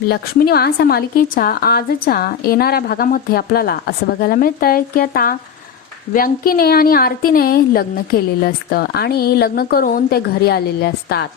लक्ष्मी निवास या मालिकेच्या आजच्या येणाऱ्या भागामध्ये आपल्याला असं बघायला मिळतंय की आता व्यंकीने आणि आरतीने लग्न केलेलं असतं. आणि लग्न करून ते घरी आलेले असतात.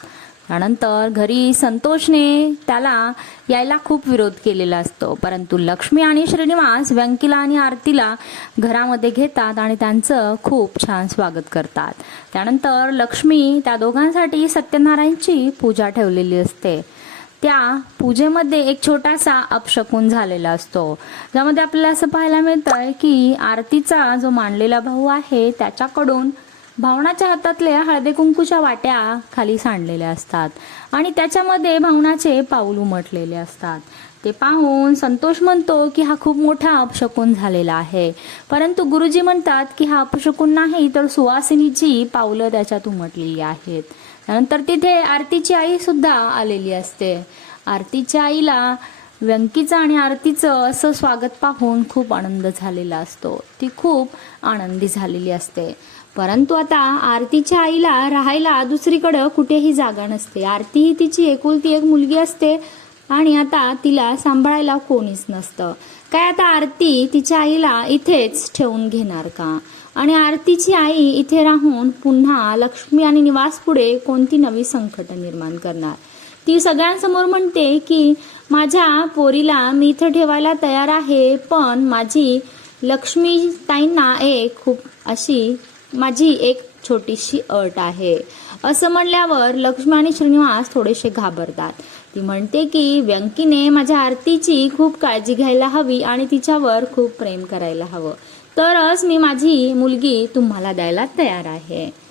त्यानंतर घरी संतोषने त्याला यायला खूप विरोध केलेला असतो. परंतु लक्ष्मी आणि श्रीनिवास व्यंकीला आणि आरतीला घरामध्ये घेतात आणि त्यांचं खूप छान स्वागत करतात. त्यानंतर लक्ष्मी त्या दोघांसाठी सत्यनारायणची पूजा ठेवलेली असते. त्या पूजेमध्ये एक छोटासा अपशकून झालेला असतो. ज्यामध्ये आपल्याला असं पाहायला मिळतंय की आरतीचा जो मांडलेला भाऊ आहे त्याच्याकडून भावनाच्या हातातल्या हळदे कुंकूच्या वाट्या खाली सांडलेल्या असतात आणि त्याच्यामध्ये भावनाचे पाऊल उमटलेले असतात. ते पाहून संतोष म्हणतो की हा खूप मोठा अपशकून झालेला आहे. परंतु गुरुजी म्हणतात की हा अपशकून नाही तर सुवासिनीची पावलं त्याच्यात उमटलेली आहेत. त्यानंतर तिथे आरतीची आई सुद्धा आलेली असते. आरतीच्या आईला व्यंकीचं आणि आरतीचं असं स्वागत पाहून खूप आनंद झालेला असतो. ती खूप आनंदी झालेली असते. परंतु आता आरतीच्या आईला राहायला दुसरीकडं कुठेही जागा नसते. आरती ही तिची एकुलती एक मुलगी असते आणि आता तिला सांभाळायला कोणीच नसतं. काय आता आरती तिच्या आईला इथेच ठेवून घेणार का? आणि आरतीची आई इथे राहून पुन्हा लक्ष्मी आणि निवास पुढे कोणती नवी संकट निर्माण करणार? ती सगळ्यांसमोर म्हणते की माझ्या पोरीला मी इथे ठेवायला तयार आहे पण माझी लक्ष्मीताईंना एक खूप अशी माझी एक छोटीशी अट आहे. असं म्हणल्यावर लक्ष्मी आणि श्रीनिवास थोडेसे घाबरतात. ती म्हणते की व्यंकीने माझ्या आरतीची खूप काळजी घ्यायला हवी आणि तिच्यावर खूप प्रेम करायला हवं. तरच मी माझी मुलगी तुम्हाला द्यायला तयार आहे.